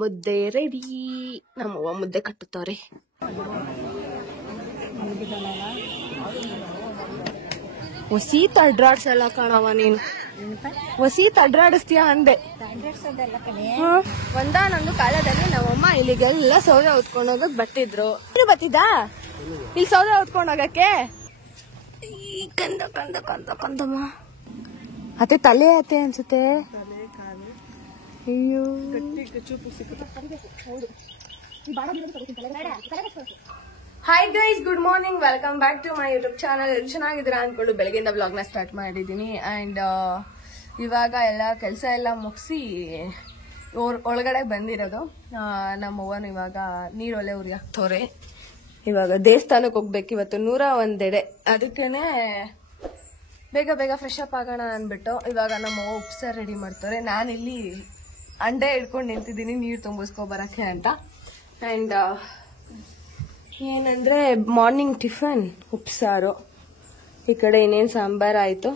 ಮುದ್ದೆ ರೆಡಿ. ನಮ್ಮವ್ವ ಮುದ್ದೆ ಕಟ್ಟುತ್ತವ್ರೆ. ವಸೀತ್ ಅಡ್ರಾಡ್ಸಲ್ಲ ಕಾಣವ ನೀನು. ವಸೀತ್ ಅಡ್ರಾಡಿಸ್ತೀಯ ಅಂದೆ. ಒಂದಾನೊಂದು ಕಾಲದಲ್ಲಿ ನಮ್ಮಮ್ಮ ಇಲ್ಲಿಗೆಲ್ಲ ಸೌದೆ ಹೊತ್ಕೊಂಡು ಹೋಗಕ್ ಬರ್ತಿದ್ರು. ಬತ್ತಿದ್ದಾ ಇಲ್ಲಿ ಸೌದೆ ಹೊತ್ಕೊಂಡು ಹೋಗಕ್ಕೆ? ಕಂದ ಕಂದ ಕಂದ ಕಂದಮ್ಮ ಅತ್ತೆ ತಲೆ ಅತ್ತೆ ಅನ್ಸುತ್ತೆ. ಅಯ್ಯೋ hi guys, good morning, welcome back to my YouTube channel. ಚೆನ್ನಾಗಿದ್ದೀರಾ ಅನ್ಕೊಂಡು ಬೆಳಗ್ಗೆಯಿಂದ ವ್ಲಾಗ್ನ ಸ್ಟಾರ್ಟ್ ಮಾಡಿದ್ದೀನಿ. ಆ್ಯಂಡ್ ಇವಾಗ ಎಲ್ಲ ಕೆಲಸ ಎಲ್ಲ ಮುಗಿಸಿ ಒಳಗಡೆ ಬಂದಿರೋದು. ನಮ್ಮವ್ವನು ಇವಾಗ ನೀರೊಲೆ ಉರಿ ಹಾಕ್ತವ್ರೆ. ಇವಾಗ ದೇವಸ್ಥಾನಕ್ಕೆ ಹೋಗ್ಬೇಕು ಇವತ್ತು 101 ಎಡೆ. ಅದಕ್ಕೇನೆ ಬೇಗ ಬೇಗ ಫ್ರೆಶ್ ಅಪ್ ಆಗೋಣ ಅಂದ್ಬಿಟ್ಟು ಇವಾಗ ನಮ್ಮವ್ವ ಉಪ್ಸಾರು ರೆಡಿ ಮಾಡ್ತಾರೆ. ನಾನಿಲ್ಲಿ ಅಂಡೆ ಹಿಡ್ಕೊಂಡು ನಿಂತಿದ್ದೀನಿ ನೀರು ತುಂಬಿಸ್ಕೊ ಬರಕ್ಕೆ ಅಂತ. ಆ್ಯಂಡ್ ಏನಂದ್ರೆ ಮಾರ್ನಿಂಗ್ ಟಿಫನ್ ಉಪ್ಸಾರು, ಈ ಕಡೆ ಇನ್ನೇನು ಸಾಂಬಾರ್ ಆಯಿತು,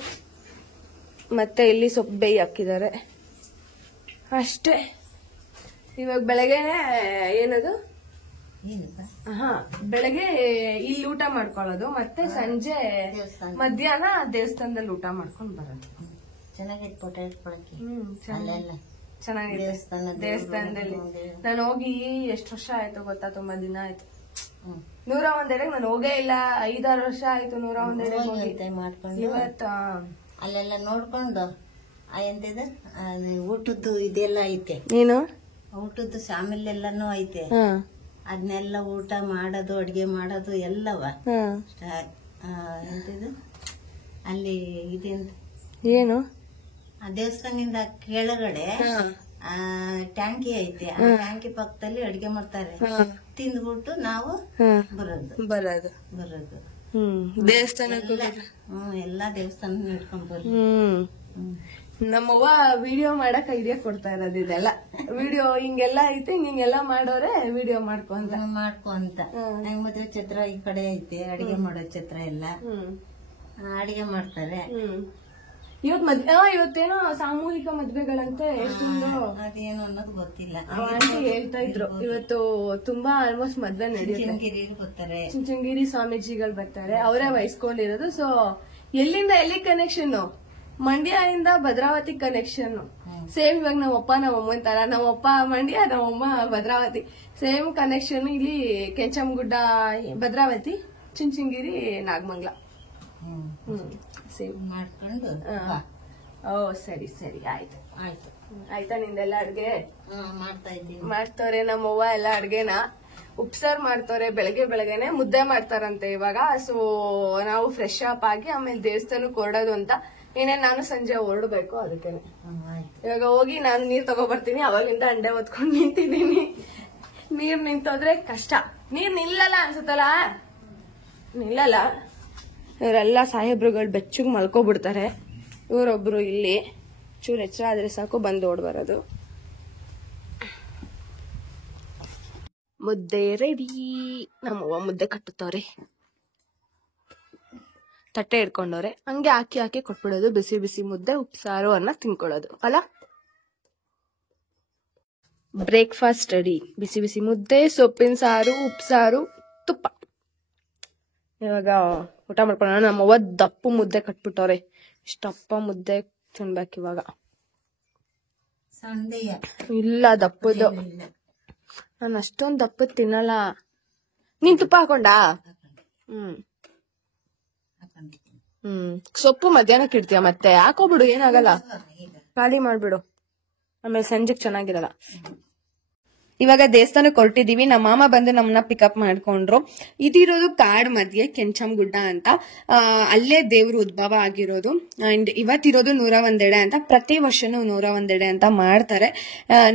ಮತ್ತೆ ಇಲ್ಲಿ ಸೊಪ್ಪು ಬೇಯಿ ಹಾಕಿದ್ದಾರೆ ಅಷ್ಟೇ. ಇವಾಗ ಬೆಳಗ್ಗೆನೆ ಏನದು ಬೆಳಗ್ಗೆ ಇಲ್ಲಿ ಊಟ ಮಾಡ್ಕೊಳ್ಳೋದು, ಮತ್ತೆ ಸಂಜೆ ಮಧ್ಯಾಹ್ನ ದೇವಸ್ಥಾನದಲ್ಲಿ ಊಟ ಮಾಡ್ಕೊಂಡು ಬರೋದು. ಚೆನ್ನಾಗಿದೆ ದೇವಸ್ಥಾನದಲ್ಲಿ. ನಾನು ಹೋಗಿ ಎಷ್ಟು ವರ್ಷ ಆಯ್ತು ಗೊತ್ತಾ? ತುಂಬಾ ದಿನ ಆಯ್ತು. 101 ಎಡೆಗೆ ನಾನು ಹೋಗೇ ಇಲ್ಲ. 5-6 ವರ್ಷ ಆಯ್ತು 101 ಎಡೆಗೆ ಮಾಡ್ಕೊಂಡು. ಇವತ್ತು ಅಲ್ಲೆಲ್ಲ ನೋಡ್ಕೊಂಡು ಎಂತಿದೆ ಊಟದ್ದು ಇದೆಲ್ಲ ಐತೆ. ಏನು ಊಟದ್ದು ಶಾಮಿಲ್ ಎಲ್ಲಾನು ಐತೆ. ಅದನ್ನೆಲ್ಲ ಊಟ ಮಾಡೋದು, ಅಡ್ಗೆ ಮಾಡೋದು ಎಲ್ಲವ ಎಂತಿದು ಅಲ್ಲಿ ಇದೆಂತ ಏನು ಆ ದೇವಸ್ಥಾನದಿಂದ ಕೆಳಗಡೆ ಟ್ಯಾಂಕಿ ಐತೆ. ಆ ಟ್ಯಾಂಕಿ ಪಕ್ಕದಲ್ಲಿ ಅಡ್ಗೆ ಮಾಡ್ತಾರೆ. ತಿಂದ್ಬಿಟ್ಟು ನಾವು ಬರೋದು. ದೇವಸ್ಥಾನಕ್ಕೆ ಎಲ್ಲಾ ದೇವಸ್ಥಾನ ನೋಡ್ಕೊಂಡ್ ಬರ್ರಿ. ನಮ್ಮವ್ವ ವಿಡಿಯೋ ಮಾಡಕ್ ಐಡಿಯಾ ಕೊಡ್ತಾ ಇರೋದು. ಇದೆಲ್ಲ ವಿಡಿಯೋ ಹಿಂಗೆಲ್ಲ ಐತೆ, ಹಿಂಗೆಲ್ಲ ಮಾಡೋರೆ ವಿಡಿಯೋ ಮಾಡ್ಕೊ ಅಂತ. ನಂಗ್ ಮದ್ವೆ ಚಿತ್ರ ಈ ಕಡೆ ಐತೆ, ಅಡಿಗೆ ಮಾಡೋ ಚಿತ್ರ ಎಲ್ಲ ಅಡಿಗೆ ಮಾಡ್ತಾರೆ. ಇವತ್ತೇನೋ ಸಾಮೂಹಿಕ ಮದ್ವೆಗಳಂತೆ. ಅದೇನು ಅನ್ನೋದು ಗೊತ್ತಿಲ್ಲ. ಆಂಟಿ ಹೇಳ್ತಾ ಇದ್ರು ಇವತ್ತು ತುಂಬಾ ಆಲ್ಮೋಸ್ಟ್ ಮದ್ವೆ ನಡೆಯುತ್ತೆ. ಬರ್ತಾರೆ, ಚುಂಚನಗಿರಿ ಸ್ವಾಮೀಜಿಗಳು ಬರ್ತಾರೆ, ಅವರೇ ವಹಿಸ್ಕೊಂಡಿರೋದು. ಸೊ ಎಲ್ಲಿಂದ ಎಲ್ಲಿ ಕನೆಕ್ಷನ್? ಮಂಡ್ಯ ಇಂದ ಭದ್ರಾವತಿ ಕನೆಕ್ಷನ್. ಸೇಮ್ ಇವಾಗ ನಮ್ಮಪ್ಪ ನಮ್ಮಮ್ಮನ ತರ. ನಮ್ಮಪ್ಪ ಮಂಡ್ಯ, ನಮ್ಮಮ್ಮ ಭದ್ರಾವತಿ. Same connection. ಇಲ್ಲಿ ಕೆಂಚಮಗುಡ್ಡ ಭದ್ರಾವತಿ, ಚುಂಚನಗಿರಿ ನಾಗಮಂಗಲ. ಸೇಮ್ ಮಾಡ್ಕೊಂಡು. ಓ ಸರಿ ಸರಿ, ಆಯ್ತು ಆಯ್ತು. ಆಯ್ತಾ ನಿಂದೆಲ್ಲ ಅಡ್ಗೆ? ಮಾಡ್ತಾ ಇದ್ದೀನಿ. ಮಾಡ್ತವ್ರೆ ನಮ್ಮವ್ವ ಎಲ್ಲ ಅಡ್ಗೆನ. ಉಪ್ಸಾರು ಮಾಡ್ತವ್ರೆ. ಬೆಳಗ್ಗೆನೆ ಮುದ್ದೆ ಮಾಡ್ತಾರಂತೆ ಇವಾಗ. ಸೊ ನಾವು ಫ್ರೆಶ್ ಅಪ್ ಆಗಿ ಆಮೇಲೆ ದೇವಸ್ಥಾನಕ್ಕೆ ಹೊರಡೋದು ಅಂತ. ಇನ್ನೇನು ನಾನು ಸಂಜೆ ಹೊರಡ್ಬೇಕು. ಅದಕ್ಕೇನೆ ಇವಾಗ ಹೋಗಿ ನಾನು ನೀರ್ ತಗೊಬರ್ತೀನಿ. ಅವಾಗಿಂದ ಅಂಡೆ ಹೊತ್ಕೊಂಡು ನಿಂತಿದ್ದೀನಿ. ನೀರ್ ನಿಂತೋದ್ರೆ ಕಷ್ಟ. ನೀರ್ ನಿಲ್ಲಲ್ಲ ಅನ್ಸುತ್ತಲ್ಲ? ನಿಲ್ಲಲ್ಲ. ಇವರೆಲ್ಲ ಸಾಹೇಬ್ರುಗಳು ಬೆಚ್ಚಗ್ ಮಲ್ಕೊಬಿಡ್ತಾರೆ. ಇವರೊಬ್ರು ಇಲ್ಲಿ ಚೂರು ಎಚ್ಚರ ಆದ್ರೆ ಸಾಕು ಬಂದು ಓಡ್ ಬರೋದು. ಮುದ್ದೆ ರೆಡಿ. ನಮ್ಮವ್ವ ಮುದ್ದೆ ಕಟ್ಟುತ್ತವ್ರೆ. ತಟ್ಟೆ ಇಟ್ಕೊಂಡವ್ರೆ. ಹಂಗೆ ಹಾಕಿ ಹಾಕಿ ಕೊಟ್ಬಿಡೋದು. ಬಿಸಿ ಬಿಸಿ ಮುದ್ದೆ ಉಪ್ಸಾರು ಅನ್ನ ತಿನ್ಕೊಳ್ಳೋದು ಅಲ್ಲ. Breakfast ready. ಬಿಸಿ ಬಿಸಿ ಮುದ್ದೆ, ಸೊಪ್ಪಿನ ಸಾರು, ಉಪ್ಸಾರು, ತುಪ್ಪ. ಇವಾಗ ಊಟ ಮಾಡ್ಕೊಳ್ಳೋಣ. ನಮ್ಮವ್ವ ದಪ್ಪು ಮುದ್ದೆ ಕಟ್ಬಿಟ್ಟವ್ರೆ. ಇಷ್ಟಪ್ಪ ಮುದ್ದೆ ತಿನ್ಬೇಕು ಇವಾಗ. ಇಲ್ಲ ದಪ್ಪದ್ದು. ನಾನು ಅಷ್ಟೊಂದು ದಪ್ಪದ್ ತಿನ್ನಲ್ಲ. ನೀನ್ ತುಪ್ಪ ಹಾಕೊಂಡಾ? ಸೊಪ್ಪು ಮಧ್ಯಾಹ್ನಕ್ಕೆ ಇಡ್ತೀಯ? ಮತ್ತೆ ಹಾಕೋಬಿಡು, ಏನಾಗಲ್ಲ. ಖಾಲಿ ಮಾಡ್ಬಿಡು, ಆಮೇಲೆ ಸಂಜೆಗೆ ಚೆನ್ನಾಗಿರಲ್ಲ. ಇವಾಗ ದೇವಸ್ಥಾನಕ್ಕೆ ಹೊರಟಿದೀವಿ. ನಮ್ಮ ಮಾಮ ಬಂದು ನಮ್ಮನ್ನ ಪಿಕಪ್ ಮಾಡ್ಕೊಂಡ್ರು. ಇದಿರೋದು ಕಾಡ್ ಮಧ್ಯೆ ಕೆಂಚಮಗುಡ್ಡ ಅಂತ. ಅಲ್ಲೇ ದೇವ್ರು ಉದ್ಭವ ಆಗಿರೋದು. ಅಂಡ್ ಇವತ್ತಿರೋದು 101 ಎಡೆ ಅಂತ. ಪ್ರತಿ ವರ್ಷನೂ 101 ಎಡೆ ಅಂತ ಮಾಡ್ತಾರೆ.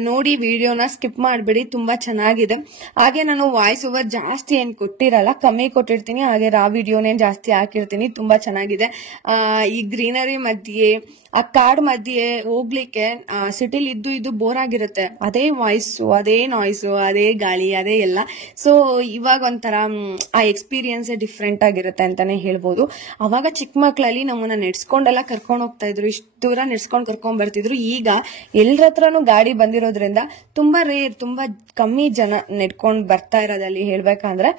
ನೋಡಿ ವಿಡಿಯೋನ ಸ್ಕಿಪ್ ಮಾಡ್ಬಿಡಿ, ತುಂಬಾ ಚೆನ್ನಾಗಿದೆ. ಹಾಗೆ ನಾನು ವಾಯ್ಸ್ ಓವರ್ ಜಾಸ್ತಿ ಏನ್ ಕೊಟ್ಟಿರಲ್ಲ, ಕಮ್ಮಿ ಕೊಟ್ಟಿರ್ತೀನಿ. ಹಾಗೆ ರಾ ವಿಡಿಯೋನೇ ಜಾಸ್ತಿ ಹಾಕಿರ್ತೀನಿ. ತುಂಬಾ ಚೆನ್ನಾಗಿದೆ. ಈ ಗ್ರೀನರಿ ಮಧ್ಯೆ, ಆ ಕಾಡ್ ಮಧ್ಯೆ ಹೋಗ್ಲಿಕ್ಕೆ ಸಿಟಿಲಿ ಇದ್ದು ಬೋರ್ ಆಗಿರುತ್ತೆ. ಅದೇ ವಾಯ್ಸು, ಅದೇ ನಾಯ್ಸು, ಅದೇ ಗಾಳಿ, ಅದೇ ಎಲ್ಲ. ಸೊ ಇವಾಗ ಒಂಥರ ಆ ಎಕ್ಸ್ಪೀರಿಯನ್ಸೇ ಡಿಫ್ರೆಂಟ್ ಆಗಿರುತ್ತೆ ಅಂತಾನೆ ಹೇಳ್ಬೋದು. ಅವಾಗ ಚಿಕ್ಕ ಮಕ್ಕಳಲ್ಲಿ ನಮ್ಮನ್ನ ನೆಡ್ಸ್ಕೊಂಡೆಲ್ಲ ಕರ್ಕೊಂಡು ಹೋಗ್ತಾ ಇದ್ರು, ಇಷ್ಟು ದೂರ ನೆಡ್ಸ್ಕೊಂಡು ಕರ್ಕೊಂಡ್ ಬರ್ತಿದ್ರು. ಈಗ ಎಲ್ಲರ ಹತ್ರನೂ ಗಾಡಿ ಬಂದಿರೋದ್ರಿಂದ ತುಂಬಾ ರೇರ್, ತುಂಬಾ ಕಮ್ಮಿ ಜನ ನೆಡ್ಕೊಂಡ್ ಬರ್ತಾ ಇರೋದಲ್ಲಿ ಹೇಳ್ಬೇಕಂದ್ರೆ.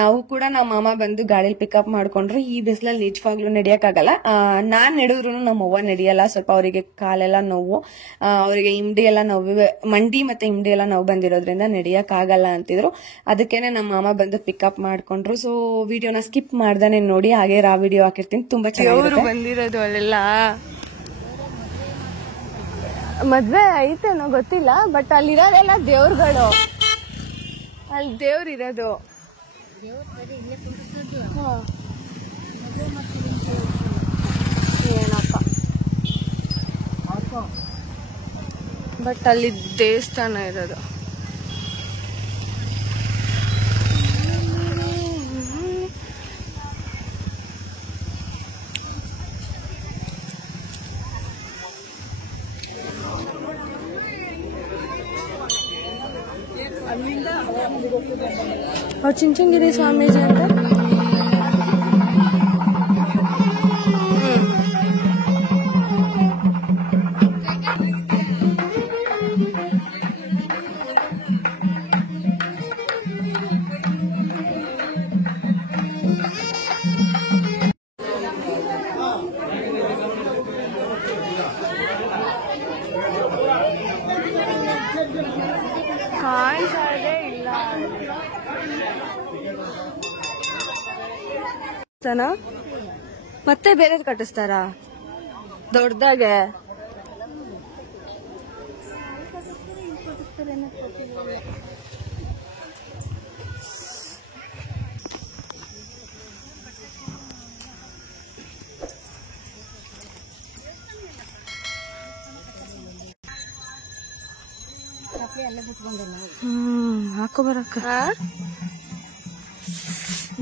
ನಾವು ಕೂಡ ನಮ್ಮ ಮಾಮ ಬಂದು ಗಾಡಿಲಿ ಪಿಕಪ್ ಮಾಡ್ಕೊಂಡ್ರು. ಈ ಬಿಸಿಲಲ್ಲಿ ನಿಜವಾಗ್ಲೂ ನಡೆಯಕ್ಕಾಗಲ್ಲ. ನಾನ್ ನಡೆದ್ರು ನಮ್ಮ ಅವ್ವ ನಡೆಯಲ್ಲ, ಸ್ವಲ್ಪ ಅವರಿಗೆ ಕಾಲೆಲ್ಲ ನೋವು, ಅವರಿಗೆ ಇಂಡಿ ಎಲ್ಲ ನೋವು, ಮಂಡಿ ಮತ್ತೆ ಇಂಡಿ ಎಲ್ಲ ನೋವು ಬಂದಿರೋದ್ರಿಂದ ನಡೆಯಕ್ ಆಗಲ್ಲ ಅಂತಿದ್ರು. ಅದಕ್ಕೇನೆ ನಮ್ಮ ಮಾಮ ಬಂದು ಪಿಕಪ್ ಮಾಡ್ಕೊಂಡ್ರು. ಸೊ ವಿಡಿಯೋನ ಸ್ಕಿಪ್ ಮಾಡ್ದಾನೆ ನೋಡಿ, ಹಾಗೆ ರಾ ವಿಡಿಯೋ ಹಾಕಿರ್ತೀನಿ, ತುಂಬಾ ಚೆನ್ನಾಗಿ ಬಂದಿರೋದು. ಅಲ್ಲೆಲ್ಲ ಮದ್ವೆ ಐತೇನೋ ಗೊತ್ತಿಲ್ಲ, ಬಟ್ ಅಲ್ಲಿರೋದೆಲ್ಲ ದೇವ್ರುಗಳು, ಅಲ್ಲಿ ದೇವ್ರು ಇರೋದು. ಏನಪ್ಪ, ಬಟ್ ಅಲ್ಲಿ ದೇವಸ್ಥಾನ ಇರೋದು. और चिंचनगिरी स्वामीजी ಅಂತ ಕಾಣಿಸೋದೇ ಇಲ್ಲ. ಮತ್ತೆ ಬೇರೆ ಕಟ್ಟಿಸ್ತಾರ ದೊಡ್ಡದಾಗೆ? ಹಾಕೋ ಬರಕ್ಕ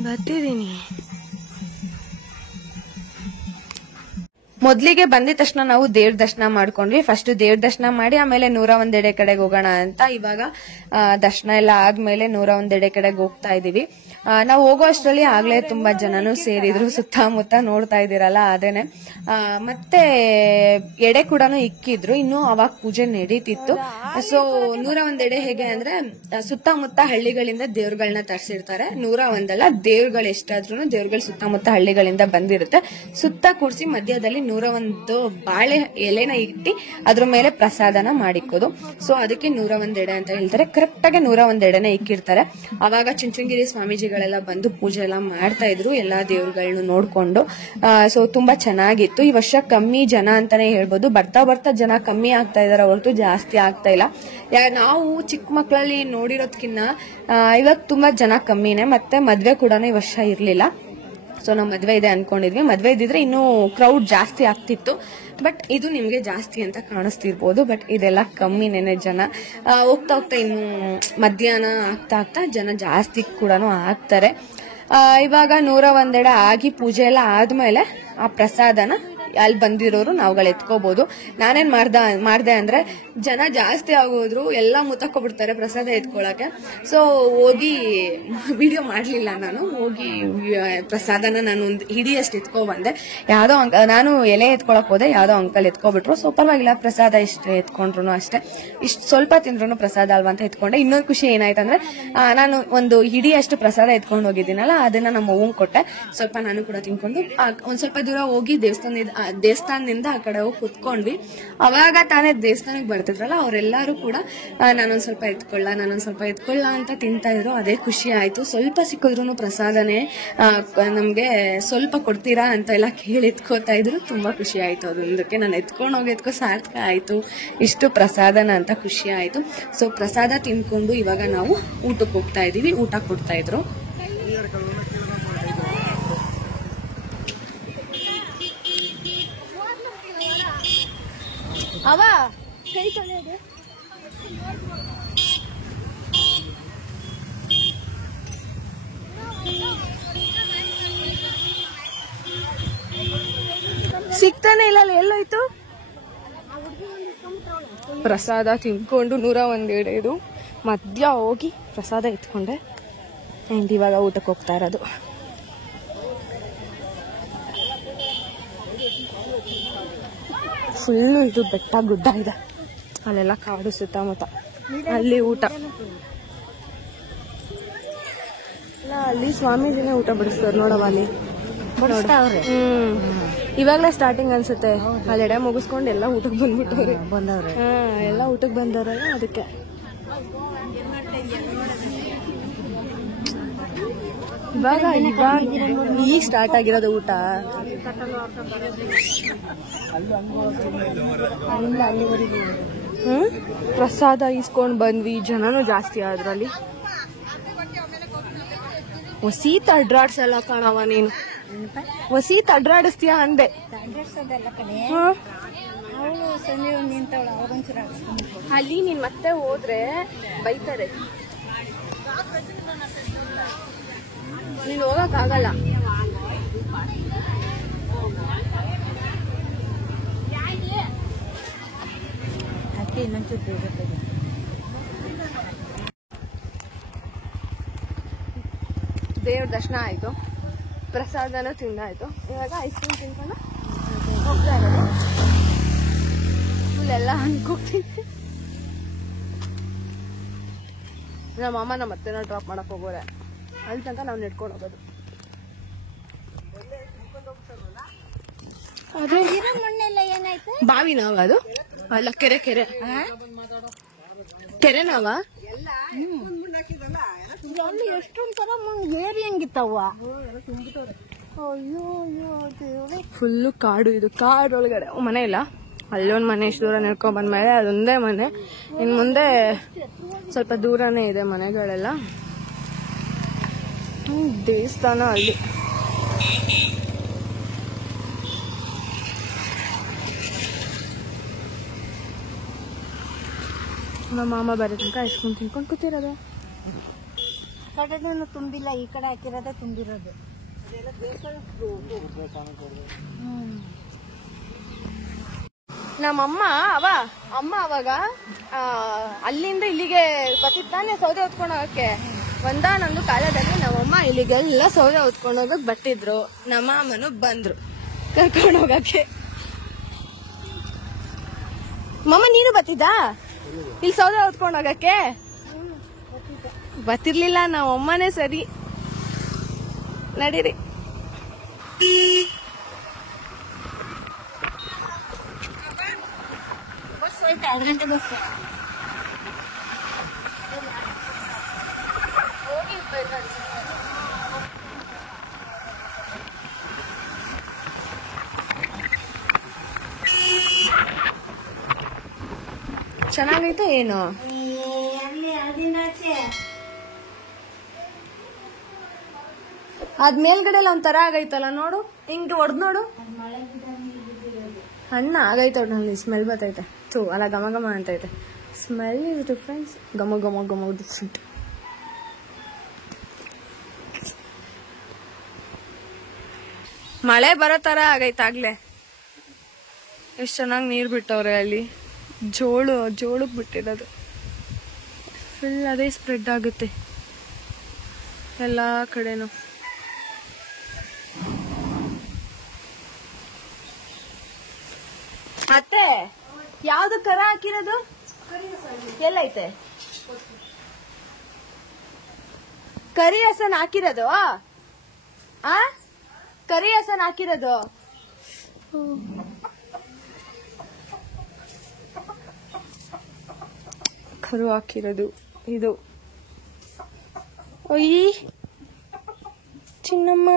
ಬರ್ತಿದೀನಿ. ಮೊದ್ಲಿಗೆ ಬಂದಿದ ತಕ್ಷಣ ನಾವು ದೇವ್ರ ದರ್ಶನ ಮಾಡ್ಕೊಂಡ್ವಿ. ಫಸ್ಟ್ ದೇವ್ರ ದರ್ಶನ ಮಾಡಿ ಆಮೇಲೆ 101 ಕಡೆಗೆ ಹೋಗೋಣ ಅಂತ. ಇವಾಗ ದರ್ಶನ ಎಲ್ಲ ಆದ್ಮೇಲೆ 101 ಕಡೆಗೆ ಹೋಗ್ತಾ ಇದೀವಿ. ನಾವು ಹೋಗೋ ಅಷ್ಟರಲ್ಲಿ ಆಗ್ಲೇ ತುಂಬಾ ಜನನು ಸೇರಿದ್ರು. ಸುತ್ತಮುತ್ತ ನೋಡ್ತಾ ಇದೀರಲ್ಲ ಅದೇನೆ. ಮತ್ತೆ ಎಡೆ ಕೂಡ ಇಕ್ಕಿದ್ರು, ಇನ್ನು ಅವಾಗ ಪೂಜೆ ನಡೀತಿತ್ತು. ಸೊ 101 ಹೇಗೆ ಅಂದ್ರೆ ಸುತ್ತಮುತ್ತ ಹಳ್ಳಿಗಳಿಂದ ದೇವ್ರುಗಳನ್ನ ತರಿಸಿರ್ತಾರೆ. 101 ದೇವ್ರುಗಳು ಎಷ್ಟಾದ್ರೂ ದೇವ್ರುಗಳು ಸುತ್ತಮುತ್ತ ಹಳ್ಳಿಗಳಿಂದ ಬಂದಿರುತ್ತೆ. ಸುತ್ತ ಕೂರ್ಸಿ ಮಧ್ಯದಲ್ಲಿ 101 ಬಾಳೆ ಎಲೆನ ಇಟ್ಟಿ ಅದ್ರ ಮೇಲೆ ಪ್ರಸಾದನ ಮಾಡಿಕ್ಕೋದು. ಸೊ ಅದಕ್ಕೆ 101 ಅಂತ ಹೇಳ್ತಾರೆ. ಕರೆಕ್ಟ್ ಆಗಿ 101 ಇಕ್ಕಿರ್ತಾರೆ. ಅವಾಗ ಚುಂಚನಗಿರಿ ಸ್ವಾಮೀಜಿಗಳೆಲ್ಲ ಬಂದು ಪೂಜೆ ಎಲ್ಲ ಮಾಡ್ತಾ ಇದ್ರು, ಎಲ್ಲಾ ದೇವ್ರುಗಳನ್ನ ನೋಡ್ಕೊಂಡು. ಸೊ ತುಂಬಾ ಚೆನ್ನಾಗಿತ್ತು. ಈ ವರ್ಷ ಕಮ್ಮಿ ಜನ ಅಂತಾನೆ ಹೇಳ್ಬೋದು. ಬರ್ತಾ ಬರ್ತಾ ಜನ ಕಮ್ಮಿ ಆಗ್ತಾ ಇದಾರೆ ಹೊರತು ಜಾಸ್ತಿ ಆಗ್ತಾ ಇಲ್ಲ. ನಾವು ಚಿಕ್ಕ ಮಕ್ಕಳಲ್ಲಿ ನೋಡಿರೋದ್ಕಿನ್ನ ಇವತ್ತು ತುಂಬಾ ಜನ ಕಮ್ಮಿನೇ. ಮತ್ತೆ ಮದ್ವೆ ಕೂಡ ಈ ವರ್ಷ ಇರ್ಲಿಲ್ಲ. ಸೊ ನಾವು ಮದ್ವೆ ಇದೆ ಅನ್ಕೊಂಡಿದ್ವಿ. ಮದ್ವೆ ಇದ್ದಿದ್ರೆ ಇನ್ನೂ ಕ್ರೌಡ್ ಜಾಸ್ತಿ ಆಗ್ತಿತ್ತು. ಬಟ್ ಇದು ನಿಮ್ಗೆ ಜಾಸ್ತಿ ಅಂತ ಕಾಣಿಸ್ತಿರ್ಬೋದು, ಬಟ್ ಇದೆಲ್ಲ ಕಮ್ಮಿನೇನೆ ಜನ. ಹೋಗ್ತಾ ಹೋಗ್ತಾ ಇನ್ನು ಮಧ್ಯಾಹ್ನ ಆಗ್ತಾ ಜನ ಜಾಸ್ತಿ ಕೂಡ ಆಗ್ತಾರೆ. ಇವಾಗ 101 ಆಗಿ ಪೂಜೆ ಎಲ್ಲ ಆದ್ಮೇಲೆ ಆ ಪ್ರಸಾದನ ಅಲ್ಲಿ ಬಂದಿರೋರು ನಾವುಗಳು ಎತ್ಕೋಬಹುದು. ನಾನೇನ್ ಮಾಡ್ದೆ ಅಂದ್ರೆ ಜನ ಜಾಸ್ತಿ ಆಗೋದ್ರು, ಎಲ್ಲ ಮುತ್ತಕ್ಕೊಬಿಡ್ತಾರೆ ಪ್ರಸಾದ ಎತ್ಕೊಳಕ್ಕೆ. ಸೊ ಹೋಗಿ ವಿಡಿಯೋ ಮಾಡ್ಲಿಲ್ಲ ನಾನು. ಹೋಗಿ ಪ್ರಸಾದನ ನಾನು ಒಂದು ಹಿಡಿಯಷ್ಟು ಎತ್ಕೊ ಬಂದೆ. ಯಾವ್ದೋ ನಾನು ಎಲೆ ಎತ್ಕೊಳಕ್ ಹೋದೆ, ಯಾವ್ದೋ ಅಂಕಲ್ ಎತ್ಕೊಬಿಟ್ರು. ಸೊ ಪರವಾಗಿಲ್ಲ, ಪ್ರಸಾದ ಇಷ್ಟು ಎತ್ಕೊಂಡ್ರು ಅಷ್ಟೇ. ಇಷ್ಟು ಸ್ವಲ್ಪ ತಿಂದ್ರು ಪ್ರಸಾದ ಅಲ್ವಾ ಅಂತ ಎತ್ಕೊಂಡೆ. ಇನ್ನೊಂದು ಖುಷಿ ಏನಾಯ್ತಂದ್ರೆ ನಾನು ಒಂದು ಹಿಡಿಯಷ್ಟು ಪ್ರಸಾದ ಎತ್ಕೊಂಡು ಹೋಗಿದ್ದೀನಲ್ಲ, ಅದನ್ನ ನಮ್ಮ ಅವ್ವಂಗ್ ಕೊಟ್ಟೆ. ಸ್ವಲ್ಪ ನಾನು ಕೂಡ ತಿನ್ಕೊಂಡು ಒಂದ್ ಸ್ವಲ್ಪ ದೂರ ಹೋಗಿ ದೇವಸ್ಥಾನದಿಂದ ಆ ಕಡೆ ಹೋಗಿ ಕುತ್ಕೊಂಡ್ವಿ. ಅವಾಗ ತಾನೇ ದೇವಸ್ಥಾನಕ್ಕೆ ಬರ್ತಿದ್ರಲ್ಲ ಅವರೆಲ್ಲರೂ ಕೂಡ ನಾನೊಂದ್ ಸ್ವಲ್ಪ ಎತ್ಕೊಳ್ಳ ಅಂತ ತಿಂತಾ ಇದ್ರು. ಅದೇ ಖುಷಿ ಆಯ್ತು. ಸ್ವಲ್ಪ ಸಿಕ್ಕಿದ್ರು ಪ್ರಸಾದನೇ ನಮ್ಗೆ ಸ್ವಲ್ಪ ಕೊಡ್ತೀರಾ ಅಂತ ಎಲ್ಲ ಕೇಳಿ ಎತ್ಕೋತಾ ಇದ್ರು. ತುಂಬಾ ಖುಷಿ ಆಯ್ತು. ಅದೊಂದಕ್ಕೆ ನಾನು ಎತ್ಕೊಂಡು ಹೋಗಿ ಸಾರ್ಥಕ ಆಯ್ತು, ಇಷ್ಟು ಪ್ರಸಾದನ ಅಂತ ಖುಷಿ ಆಯ್ತು. ಸೊ ಪ್ರಸಾದ ತಿನ್ಕೊಂಡು ಇವಾಗ ನಾವು ಊಟಕ್ಕೆ ಹೋಗ್ತಾ ಇದೀವಿ. ಊಟ ಕೊಡ್ತಾ ಇದ್ರು. ಅವ ಕೈ ತೊಳೆಯೋದು ಸಿಗ್ತಾನೆ ಇಲ್ಲ. ಎಲ್ಲೋಯ್ತು? ಪ್ರಸಾದ ತಿನ್ಕೊಂಡು 101 ಇದು ಮಧ್ಯ ಹೋಗಿ ಪ್ರಸಾದ ಇಟ್ಕೊಂಡೆ ಆ್ಯಂಡ್ ಇವಾಗ ಊಟಕ್ಕೆ ಹೋಗ್ತಾ ಇರೋದು. ಫುಲ್ಲು ಇದು ಬೆಟ್ಟ ಗುಡ್ಡ ಇದೆ, ಅಲ್ಲೆಲ್ಲ ಕಾಡು ಸುತ್ತಮುತ್ತ. ಅಲ್ಲಿ ಊಟ ಅಲ್ಲಿ ಸ್ವಾಮೀಜಿನೇ ಊಟ ಬಡಿಸ್ತಾರೆ ನೋಡವ ಅಲ್ಲಿ. ಇವಾಗಲೇ ಸ್ಟಾರ್ಟಿಂಗ್ ಅನ್ಸುತ್ತೆ. ಅಲ್ಲೆಡೆ ಮುಗಿಸ್ಕೊಂಡು ಎಲ್ಲ ಊಟಕ್ಕೆ ಬಂದ್ಬಿಟ್ಟವ್ರೆ. ಎಲ್ಲ ಊಟಕ್ಕೆ ಬಂದವ್ರಲ್ಲ ಅದಕ್ಕೆ. ಇವಾಗ ಈಗ ಸ್ಟಾರ್ಟ್ ಆಗಿರೋದು ಊಟ. ಪ್ರಸಾದ ಇಸ್ಕೊಂಡ್ ಬಂದ್ವಿ, ಜನನು ಜಾಸ್ತಿ ಆದ್ರಲ್ಲಿ. ವಸೀತ್ ಅಡ್ರಾಡ್ಸಲ್ಲ ಕಾಣವ ನೀನು, ವಸೀತ್ ಅಡ್ರಾಡಿಸ್ತೀಯ ಅಂದೆ. ಅಲ್ಲಿ ನೀನ್ ಮತ್ತೆ ಹೋದ್ರೆ ಬೈತಾರೆ, ನೀನ್ ಹೋಗಕ್ಕಾಗಲ್ಲ. ದೇವ್ರ ದರ್ಶನ ಆಯ್ತು, ಪ್ರಸಾದನೂ ತಿಂದಾಯ್ತು. ಇವಾಗ ಐಸ್ ಕ್ರೀಮ್ ತಿನ್ಕೊಂಡು ಹೋಗ್ತಾ ಇರೋದು. ಫುಲ್ಲೆಲ್ಲ ಅನ್ಕೋಗ್ತಿದ್ದೆ. ನಮ್ಮ ಅಮ್ಮ ನಮ್ಮ ಅತ್ತೆನ ಡ್ರಾಪ್ ಮಾಡಕ್ ಹೋಗೋರೆ, ಅಲ್ಲಿ ತನಕ ನಾವು ನೆಡ್ಕೊಂಡು ಹೋಗೋದು. ಅದೇ ಏನಾಯ್ತು? ಬಾವಿ ನಾವ ಅದು ಅಲ್ಲ, ಕೆರೆ ಕೆರೆ ಕೆರೆ ನಾವ. ಎಷ್ಟೊಂದ್ ತರ ಏರಿ ಹಂಗಿತ್ತವ. ಫುಲ್ಲು ಕಾಡು, ಇದು ಕಾಡೊಳಗಡೆ ಮನೆ ಇಲ್ಲ. ಅಲ್ಲೊಂದ್ ಮನೆ ಇಷ್ಟು ದೂರ ನಡ್ಕೊಂಡ್ ಬಂದ್ಮೇಲೆ ಅದೊಂದೇ ಮನೆ. ಇನ್ ಮುಂದೆ ಸ್ವಲ್ಪ ದೂರನೇ ಇದೆ ಮನೆಗಳೆಲ್ಲ. ದೇವಸ್ಥಾನ ಅಲ್ಲಿ. ನಮ್ಮ ಮಾಮ ಬರೋ ತನಕ ಐಸ್ ಕ್ರೀಮ್ ತಿನ್ಕೊಂಡು ಕೂತಿರೋದು. ಕಡೆನೂ ತುಂಬಿಲ್ಲ, ಈ ಕಡೆ ಹಾಕಿರೋದೇ ತುಂಬಿರೋದು. ನಮ್ಮಮ್ಮ ಅಮ್ಮ ಅವಾಗ ಅಲ್ಲಿಂದ ಇಲ್ಲಿಗೆ ಬರ್ತಿತ್ತಾನೆ ಸೌದೆ ಹೊತ್ಕೊಂಡು ಹೋಗಕ್ಕೆ. ಒಂದಾನೊಂದು ಕಾಲದಲ್ಲಿ ನಮ್ಮಮ್ಮ ಇಲ್ಲಿಗೆಲ್ಲ ಸೌದೆ ಹೊತ್ಕೊಂಡು ಹೋಗಕ್ ಬರ್ತಿದ್ರು. ನಮ್ಮ ಅಮ್ಮನು ಬಂದ್ರು ಕರ್ಕೊಂಡು ಹೋಗಕ್ಕೆ. ಮಮ್ಮ ನೀನು ಬರ್ತಿದ್ದಾ ಇಲ್ಲಿ ಸೌದೆ ಹೊತ್ಕೊಂಡು ಹೋಗಕ್ಕೆ? ಬರ್ತಿರ್ಲಿಲ್ಲ, ನಾವು ಅಮ್ಮನೇ ಸರಿ. ನಡೀರಿ. ಬಸ್ ಹೋಯ್ತು, 2 ಗಂಟೆ ಬಸ್. ಚೆನ್ನಾಗೈತೆ ಏನು? ಅದ್ ಮೇಲ್ಗಡೆ ಒಂಥರ ಆಗೈತಲ್ಲ ನೋಡು, ಹಿಂಗ್ ಹೊಡ್ದ್ ನೋಡು. ಹಣ್ಣ ಆಗೈತೆ ಒಟ್ನಲ್ಲಿ. ಸ್ಮೆಲ್ ಬರ್ತೈತೆ. ಅಲ್ಲ ಘಮ ಘಮ ಅಂತೈತೆ. Smell is difference. ಘಮ ಘಮ ಘಮ ಡಿಫ್ರೆಂಟ್. ಮಳೆ ಬರೋ ತರ ಆಗೈತಾಗ್ಲೇ. ಎಷ್ಟ್ ಚೆನ್ನಾಗಿ ನೀರ್ ಬಿಟ್ಟವ್ರೆ ಅಲ್ಲಿ. ಜೋಳಕ್ ಬಿಟ್ಟಿರೋದು ಫುಲ್ ಅದೇ ಸ್ಪ್ರೆಡ್ ಆಗುತ್ತೆ ಎಲ್ಲಾ ಕಡೆನೂ. ಮತ್ತೆ ಯಾವ್ದು ಕರ ಹಾಕಿರೋದು? ಎಲ್ಲೈತೆ ಕರಿ ಹಸನ್ ಹಾಕಿರೋದು? ಕರಿ ಹಸನ್ ಹಾಕಿರೋದು. ಕರು ಹಾಕಿರೋದು ಇದು. ಒಯ್ಯಿ ಚಿನ್ನಮ್ಮ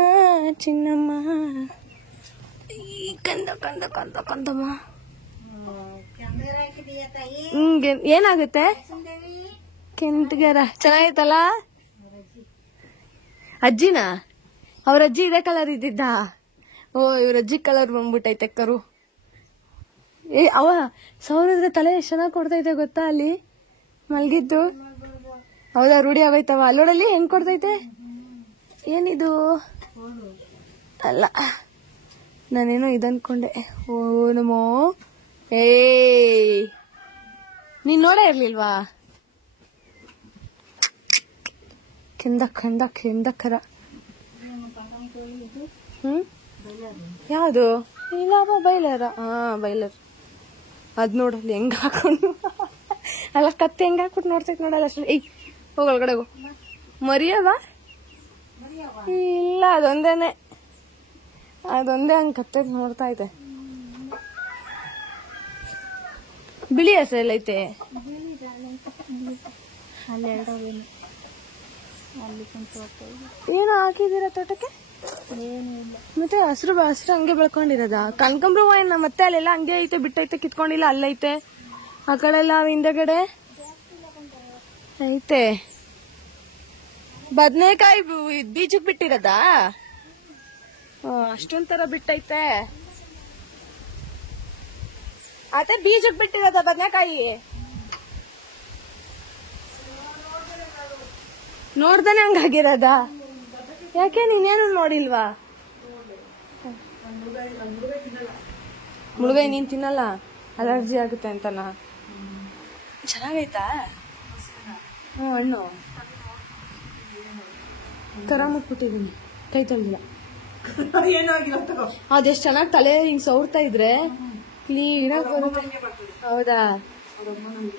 ಚಿನ್ನಮ್ಮ, ಕಂದ ಕಂದ ಕಂದ ಕಂದಮ್ಮ. ಏನಾಗುತ್ತೆ? ಕೆಂಟ್ಗೆರ ಚೆನ್ನಾಗೈತಲ್ಲ. ಅಜ್ಜಿನ ಅವ್ರ ಅಜ್ಜಿ ಇದೇ ಕಲರ್ ಇದ್ದಿದ್ದ. ಓ ಇವ್ರ ಅಜ್ಜಿ ಕಲರ್ ಬಂದ್ಬಿಟ್ಟೈತೆ ಕರು. ಅವ ಸೌರದ್ರೆ ತಲೆ ಎಷ್ಟು ಚೆನ್ನಾಗಿ ಕೊಡ್ತೈತೆ ಗೊತ್ತಾ ಅಲ್ಲಿ ಮಲ್ಗಿದ್ದು. ಹೌದಾ, ರೂಢಿ ಆಗೈತವ. ಅಲ್ಲೋಡಲ್ಲಿ ಹೆಂಗ್ ಕೊಡ್ತೈತೆ. ಏನಿದು? ಅಲ್ಲ, ನಾನೇನೋ ಇದನ್ಕೊಂಡೆ. ಓ ನಮೋ. ನೀನ್ ನೋಡೇ ಇರ್ಲಿಲ್ವಾ? ಕೆಂದಕ್ಕರ ಯಾವುದು ಇಲ್ಲ ಬೈಲರ ಬೈಲರ್ ಅದ್ ನೋಡಲ್ಲಿ ಹೆಂಗ್ ಹಾಕೊಂಡು ಅಲ್ಲ ಕತ್ತೆ ಹೆಂಗ್ ಹಾಕ್ಬಿಟ್ಟು ನೋಡ್ತೈತಿ ನೋಡಲ್ಲ ಅಷ್ಟು ಏಯ್ ಹೋಗಲ್ಗಡೆ ಹೋಗು ಮರಿಯವ ಇಲ್ಲ ಅದೊಂದೇ ಹಂಗ್ ಕತ್ತೆ ನೋಡ್ತಾ ಐತೆ ಬಿಳಿ ಹಸ ಎಲ್ಲ ಐತೆ ಏನು ಹಾಕಿದೀರ ತೋಟಕ್ಕೆ ಮತ್ತೆ ಹಸ್ರು ಹಂಗೆ ಬೆಳ್ಕೊಂಡಿರೋದ ಕನಕಾಂಬರ ಹೂವಿನ ಮತ್ತೆ ಅಲ್ಲೆಲ್ಲ ಹಂಗೆ ಐತೆ ಬಿಟ್ಟೈತೆ ಕಿತ್ಕೊಂಡಿಲ್ಲ ಅಲ್ಲೈತೆ ಆ ಕಡೆ ಎಲ್ಲ ಹಿಂದಗಡೆ ಐತೆ ಬದನೆಕಾಯಿ ಬೀಜಕ್ ಬಿಟ್ಟಿರೋದಾ ಅಷ್ಟೊಂಥರ ಬಿಟ್ಟೈತೆ ಅದೇ ಬೀಜಕ್ ಬಿಟ್ಟಿರೋದ ಬದನೆಕಾಯಿ ನೋಡ್ದಾನೆ ಹಂಗಾಗಿರೋದ ಯಾಕೆ ನೀನೇನು ನೋಡಿಲ್ವಾ ಮುಳುಗಾಯಿ ನೀನ್ ತಿನ್ನಲ್ಲ ಅಲರ್ಜಿ ಆಗುತ್ತೆ ಅಂತನಾ ಚೆನ್ನಾಗೈತಾ ಹಣ್ಣು ಕರ ಮುಟ್ಬಿಟ್ಟಿದೀನಿ ಕೈ ತೊಳ್ದಿಲ್ಲ ಅದೆಷ್ಟ್ ಚೆನ್ನಾಗಿ ತಲೆ ಹಿಂಗ್ ಸೌರ್ತಾ ಇದ್ರೆ ಕ್ಲೀನ್ ಆಗಿ ಬರುತ್ತೆ ಹೌದಾ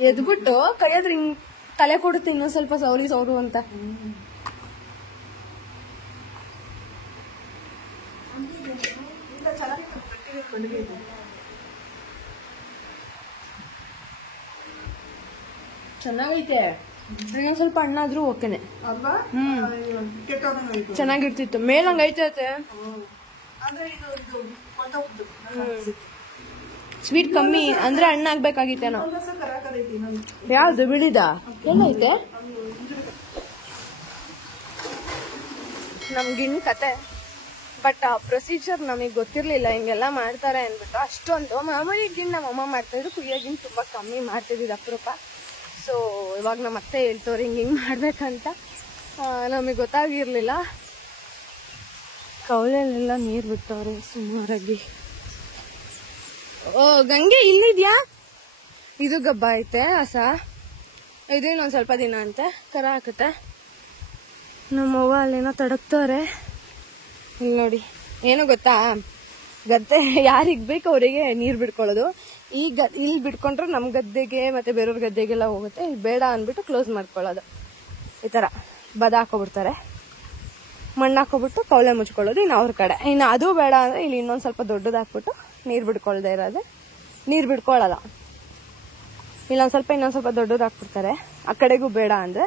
ಎದ್ಬಿಟ್ಟು ಕೈಯಾದ್ರೆ ಹಿಂಗ್ ತಲೆ ಕೊಡುತ್ತೆ ಇನ್ನೊಂದ್ ಸ್ವಲ್ಪ ಸೌರು ಅಂತ ಚೆನ್ನಾಗೈತೆ ಇನ್ನೊಂದ್ ಸ್ವಲ್ಪ ಹಣ್ಣಾದ್ರೂ ಓಕೆನೆ ಚೆನ್ನಾಗಿರ್ತಿತ್ತು ಮೇಲಂಗ್ ಐತೆ ಸ್ವೀಟ್ ಕಮ್ಮಿ ಅಂದ್ರೆ ಹಣ್ಣಾಗ್ಬೇಕಾಗಿತ್ತೇನೋ ಯಾವ್ದು ಬಿಳಿದ ಏನೈತೆ ನಮ್ಗಿನ್ ಕತೆ ಬಟ್ ಆ ಪ್ರೊಸೀಜರ್ ನಮಗ್ ಗೊತ್ತಿರ್ಲಿಲ್ಲ ಹಿಂಗೆಲ್ಲ ಮಾಡ್ತಾರೆ ಅಂದ್ಬಿಟ್ಟು ಅಷ್ಟೊಂದು ಮಾಮೂಲಿ ಗಿಣ್ ನಮ್ಮ ಅಮ್ಮ ಮಾಡ್ತಾ ಇದ್ರು ಕುಯ್ಯೋ ಗಿಣ್ ತುಂಬಾ ಕಮ್ಮಿ ಮಾಡ್ತಿದ್ದಿದ್ದು ಅಪರೂಪ ಸೊ ಇವಾಗ ನಮ್ಮ ಅತ್ತೆ ಹೇಳ್ತವ್ರೆ ಹಿಂಗ್ ಮಾಡ್ಬೇಕಂತ ನಮಗ್ ಗೊತ್ತಾಗಿರ್ಲಿಲ್ಲ ಕೌಲೆಲ್ಲ ನೀರ್ ಬಿಟ್ಟವ್ರೆ ಸುಮಾರಾಗಿ ಓ ಗಂಗೆ ಇಲ್ಲಿದ್ಯಾ ಇದು ಗಬ್ಬ ಐತೆ ಹಸ ಇದು ಇನ್ನೊಂದ್ ಸ್ವಲ್ಪ ದಿನ ಅಂತೆ ಕರ ಹಾಕುತ್ತೆ ನಮ್ಮವ್ವ ಅಲ್ಲೇನೋ ತಡಕ್ತವ್ರೆ ಇಲ್ಲಿ ನೋಡಿ ಏನು ಗೊತ್ತಾ ಗದ್ದೆ ಯಾರಿಗ್ ಬೇಕು ಅವರಿಗೆ ನೀರ್ ಬಿಡ್ಕೊಳ್ಳೋದು ಇಲ್ಲಿ ಬಿಡ್ಕೊಂಡ್ರೆ ನಮ್ ಗದ್ದೆಗೆ ಮತ್ತೆ ಬೇರೆಯವ್ರ ಗದ್ದೆಗೆಲ್ಲ ಹೋಗುತ್ತೆ ಇಲ್ಲಿ ಬೇಡ ಅಂದ್ಬಿಟ್ಟು ಕ್ಲೋಸ್ ಮಾಡ್ಕೊಳ್ಳೋದು ಈ ತರ ಬದ ಹಾಕೋಬಿಡ್ತಾರೆ ಮಣ್ಣು ಹಾಕೋಬಿಟ್ಟು ಕೌಲೆ ಮುಚ್ಕೊಳ್ಳೋದು ಇನ್ನು ಅವ್ರ ಕಡೆ ಇನ್ನು ಅದು ಬೇಡ ಅಂದ್ರೆ ಇಲ್ಲಿ ಇನ್ನೊಂದ್ ಸ್ವಲ್ಪ ದೊಡ್ಡದು ಹಾಕ್ಬಿಟ್ಟು ನೀರ್ ಬಿಡ್ಕೊಳ್ದೆ ಇರೋದೆ ನೀರ್ ಬಿಡ್ಕೊಳ್ಳಲ್ಲ ಇನ್ನೊಂದ್ ಸ್ವಲ್ಪ ದೊಡ್ಡದು ಹಾಕ್ಬಿಡ್ತಾರೆ ಆ ಕಡೆಗೂ ಬೇಡ ಅಂದ್ರೆ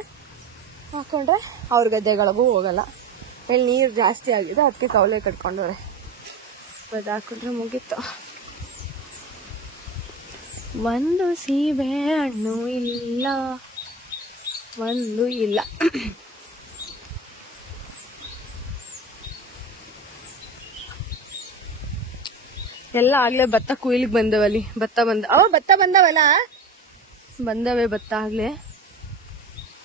ಹಾಕೊಂಡ್ರೆ ಅವ್ರ ಗದ್ದೆಗಳಿಗೂ ಹೋಗಲ್ಲ ಇಲ್ಲಿ ನೀರ್ ಜಾಸ್ತಿ ಆಗಿದೆ ಅದಕ್ಕೆ ಕೌಲೆ ಕಟ್ಕೊಂಡವ್ರೆ ಬದ ಹಾಕೊಂಡ್ರೆ ಮುಗೀತು ಒಂದು ಸೀಬೆ ಹಣ್ಣು ಇಲ್ಲ ಒಂದು ಇಲ್ಲ ಎಲ್ಲ ಆಗ್ಲೇ ಭತ್ತ ಕುಯ್ಲಿಗೆ ಬಂದವಲ್ಲಿ ಭತ್ತ ಬಂದವಲ್ಲ ಬಂದವೆ ಭತ್ತ ಆಗ್ಲೇ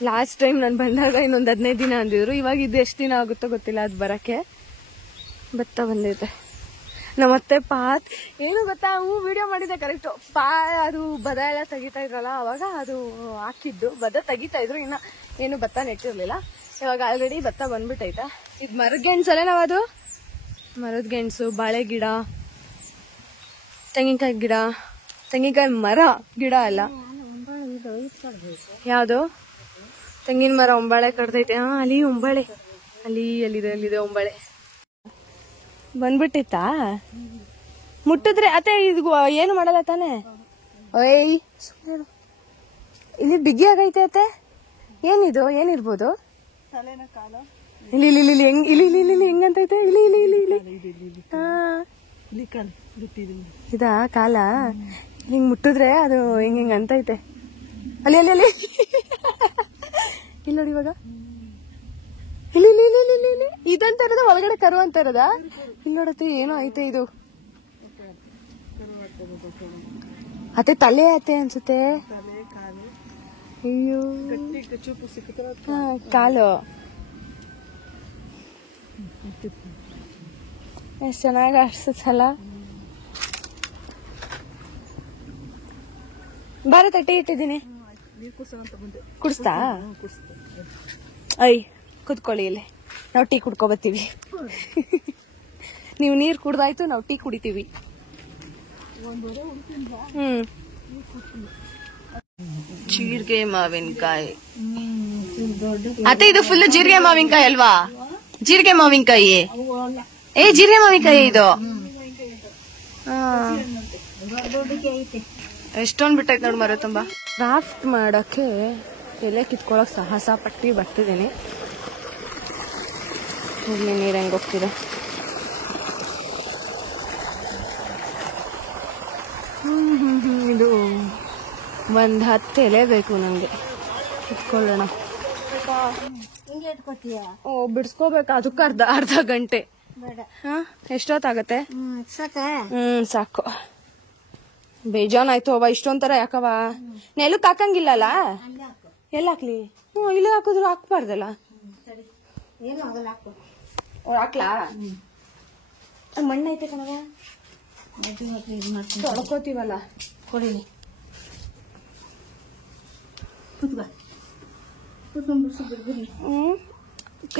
ಲಾಸ್ಟ್ ಟೈಮ್ ನಾನು ಬಂದಾಗ ಇನ್ನೊಂದ್ 15 ದಿನ ಅಂದಿದ್ರು ಇವಾಗ ಇದು ಎಷ್ಟು ದಿನ ಆಗುತ್ತೋ ಗೊತ್ತಿಲ್ಲ ಅದ್ ಬರಕ್ಕೆ ಭತ್ತ ಬಂದೈತೆ ನಮ್ಮತ್ತೆ ಏನು ಗೊತ್ತಾ ವಿಡಿಯೋ ಮಾಡಿದೆ ಕರೆಕ್ಟ್ ಅದು ಬದ ಎಲ್ಲ ತೆಗಿತಾ ಇದ್ರಲ್ಲ ಅವಾಗ ಅದು ಹಾಕಿದ್ದು ಬದ ತೆಗಿತಾ ಇದ್ರು ಇನ್ನ ಏನು ಭತ್ತ ನೆಟ್ಟಿರ್ಲಿಲ್ಲ ಇವಾಗ ಆಲ್ರೆಡಿ ಭತ್ತ ಬಂದ್ಬಿಟ್ಟೈತೆ ಇದು ಮರದ ಗೆಣಸಲ್ಲೇ ನಾವದು ಮರದ ಗೆಣಸು ಬಾಳೆ ಗಿಡ ತೆಂಗಿನಕಾಯಿ ಮರ ಗಿಡ ಅಲ್ಲ ಯಾವ್ದು ತೆಂಗಿನ ಮರ ಒಂಬಾಳೆ ಕಡ್ದೈತೆ ಅಲ್ಲಿ ಒಂಬಾಳೆ ಅಲ್ಲಿದೆ ಒಂಬಾಳೆ ಬಂದ್ಬಿಟ್ಟಿತ್ತಾ ಮುಟ್ಟಿದ್ರೆ ಅತ್ತೆ ಇದು ಏನು ಮಾಡಲ್ಲ ತಾನೆ ಓಯ್ ಇಲ್ಲಿ ಬಿಗಿ ಆಗೈತೆ ಅತ್ತೆ ಏನಿದು ಏನಿರ್ಬೋದು ಇಲ್ಲಿ ಹೆಂಗಂತೈತೆ ಇಲ್ಲಿ ಹಾ ಇದಾ ಕಾಲ ಹಿಂಗ್ ಮುಟ್ಟಿದ್ರೆ ಅದು ಹಿಂಗ್ ಅಂತೈತೆ ಅಲ್ಲಿ ಇಲ್ಲಿ ನೋಡಿ ಇವಾಗ ಇಲ್ಲಿ ಇದಂತ ಇರೋದ ಒಳಗಡೆ ಕರು ಅಂತ ಇರೋದ ಇಲ್ಲಿ ನೋಡತ್ತೆ ಏನೋ ಐತೆ ಇದು ಅತ್ತೆ ತಲೆ ಅತ್ತೆ ಅನ್ಸುತ್ತೆ ಅಯ್ಯೋ ಕಾಲು ಎಷ್ಟ್ ಚೆನ್ನಾಗಿ ಆಡ್ಸುತ್ತಲ್ಲ ಬಾರ ತಟ್ಟೆ ಇಟ್ಟಿದ್ದೀನಿ ಕುಡಿಸ್ತಾ ಐ ಕುತ್ಕೊಳ್ಳಿ ಇಲ್ಲಿ, ನಾವು ಟೀ ಕುಡ್ಕೊಬತ್ತೀವಿ. ನೀವು ನೀರ್ ಕುಡ್ದಾಯ್ತು, ನಾವು ಟೀ ಕುಡಿತೀವಿ. ಜೀರಿಗೆ ಮಾವಿನಕಾಯಿ ಅತ್ತೆ, ಇದು ಫುಲ್ ಜೀರಿಗೆ ಮಾವಿನಕಾಯಿ ಅಲ್ವಾ? ಜೀರಿಗೆ ಮಾವಿನಕಾಯಿ, ಜೀರಿಗೆ ಮಾವಿನಕಾಯಿ ಇದು. ಎಷ್ಟೊಂದ್ ಬಿಟ್ಟೈತ್ ನೋಡ್ ಮರ ತುಂಬಾ. ಕ್ರಾಫ್ಟ್ ಮಾಡಕ್ಕೆ ಎಲೆ ಕಿತ್ಕೊಳಕ್ ಸಾಹಸ ಪಟ್ಟಿ ಬರ್ತಿದ್ದೀನಿ. ಇಲ್ಲಿ ನೀರ್ ಹೆಂಗ್ ಹೋಗ್ತಿದೆ. ಇದು ಒಂದ್ 10 ಎಲೆ ಬೇಕು ನಂಗೆ, ಕಿತ್ಕೊಳ್ಳೋಣ. ಬಿಡ್ಸ್ಕೋಬೇಕಾ? ಅದಕ್ಕೆ ಅರ್ಧ ಗಂಟೆ. ಎಷ್ಟೊತ್ತಾಗತ್ತೆ? ಸಾಕು. ಬೇಜಾನಾಯ್ತು ಅವ, ಇಷ್ಟೊಂಥರ ಯಾಕವ? ನೆಲಕ್ಕೆ ಹಾಕಂಗಿಲ್ಲಲ್ಲ? ಎಲ್ಲ ಹಾಕ್ಲಿ? ಇಲ್ಲ ಹಾಕಿದ್ರು ಹಾಕ್ಬಾರ್ದಲ್ಲ? ಹಾಕ್ಲಾ? ಮಣ್ಣೈತೆ ಕಣವ, ತೊಳ್ಕೋತೀವಲ್ಲ. ಕೊಡಿನಿ.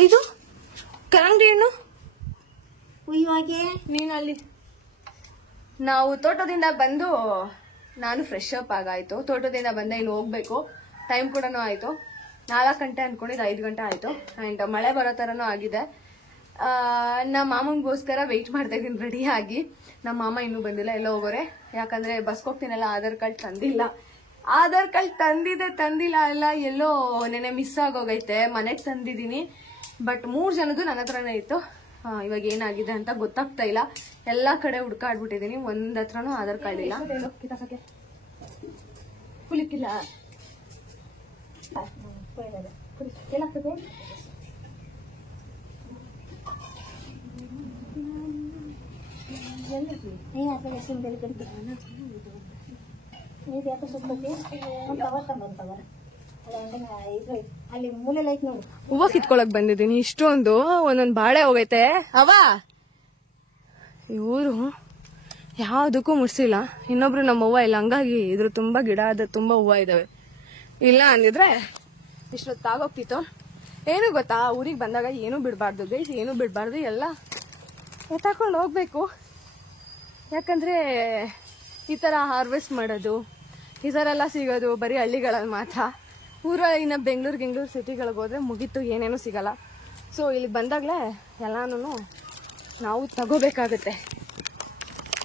ಇದು ಕರಂಡಿ ಹಣ್ಣು ನೀನಲ್ಲಿ. ನಾವು ತೋಟದಿಂದ ಬಂದು, ನಾನು ಫ್ರೆಶ್ ಅಪ್ ಆಗಾಯ್ತು. ತೋಟದಿಂದ ಬಂದೆ, ಇನ್ನು ಹೋಗ್ಬೇಕು. ಟೈಮ್ ಕೂಡ ಆಯ್ತು. 4 ಗಂಟೆ ಅನ್ಕೊಂಡಿದ್ದು 5 ಗಂಟೆ ಆಯ್ತು. ಅಂಡ್ ಮಳೆ ಬರೋ ತರನು ಆಗಿದೆ. ನಮ್ಮ ಮಾಮಂಗೋಸ್ಕರ ವೆಯ್ಟ್ ಮಾಡ್ತಾ ಇದೀನಿ ರೆಡಿ ಆಗಿ. ನಮ್ಮ ಮಾಮ ಇನ್ನೂ ಬಂದಿಲ್ಲ, ಎಲ್ಲ ಹೋಗೋರೆ. ಯಾಕಂದ್ರೆ ಬಸ್ಗೆ ಹೋಗ್ತೀನಲ್ಲ, ಆಧಾರ್ ಕಾರ್ಡ್ ತಂದಿಲ್ಲ. ಆಧಾರ್ ಕಾರ್ಡ್ ತಂದಿಲ್ಲ ಅಲ್ಲ, ಎಲ್ಲೋ ನೆನೆ ಮಿಸ್ ಆಗೋಗೈತೆ. ಮನೆಗೆ ತಂದಿದ್ದೀನಿ, ಬಟ್ 3 ಜನದ್ದು ನನ್ನ ಹತ್ರನೇ ಇತ್ತು. ಇವಾಗ ಏನಾಗಿದೆ ಅಂತ ಗೊತ್ತಾಗ್ತಾ ಇಲ್ಲ. ಎಲ್ಲಾ ಕಡೆ ಹುಡ್ಕಾಡ್ಬಿಟ್ಟಿದೀನಿ, ಒಂದ್ ಹತ್ರನೂ ಆಧಾರ್ ಕಾರ್ಡ್ ಇಲ್ಲ. ಕುಲಿಕ್ಕಿಲ್ಲ. ಹೂವ ಕಿತ್ಕೊಳಕ್ ಬಂದಿದ್ದೀನಿ. ಇಷ್ಟೊಂದು ಒಂದೊಂದ್ ಬಾಳೆ ಹೋಗೈತೆ ಅವ. ಇವರು ಯಾವ್ದಕ್ಕೂ ಮುಡ್ಸಿಲ್ಲ. ಇನ್ನೊಬ್ರು ನಮ್ಮ ಹೂವ ಇಲ್ಲ, ಹಂಗಾಗಿ ಇದ್ರ ತುಂಬಾ ಗಿಡ ಅದ, ತುಂಬಾ ಹೂವ ಇದಾವೆ. ಇಲ್ಲ ಅಂದಿದ್ರೆ ಇಷ್ಟೊತ್ತಾಗೋಗ್ತಿತ್ತು. ಏನು ಗೊತ್ತಾ, ಊರಿಗೆ ಬಂದಾಗ ಏನು ಬಿಡಬಾರ್ದು ಗೈಸ್, ಏನು ಬಿಡಬಾರ್ದು, ಎಲ್ಲ ಎತ್ತಾಕೊಂಡು ಹೋಗ್ಬೇಕು. ಯಾಕಂದ್ರೆ ಈ ತರ ಹಾರ್ವೆಸ್ಟ್ ಮಾಡೋದು, ಈ ತರ ಎಲ್ಲ ಸಿಗೋದು ಬರೀ ಹಳ್ಳಿಗಳಲ್ಲಿ ಮಾತ್ರ. ಇನ್ನ ಬೆಂಗಳೂರು ಸಿಟಿಗಳಿಗೆ ಹೋದ್ರೆ ಮುಗೀತು, ಏನೇನು ಸಿಗಲ್ಲ. ಸೊ ಇಲ್ಲಿ ಬಂದಾಗಲೇ ಎಲ್ಲಾನು ನಾವು ತಗೋಬೇಕಾಗತ್ತೆ.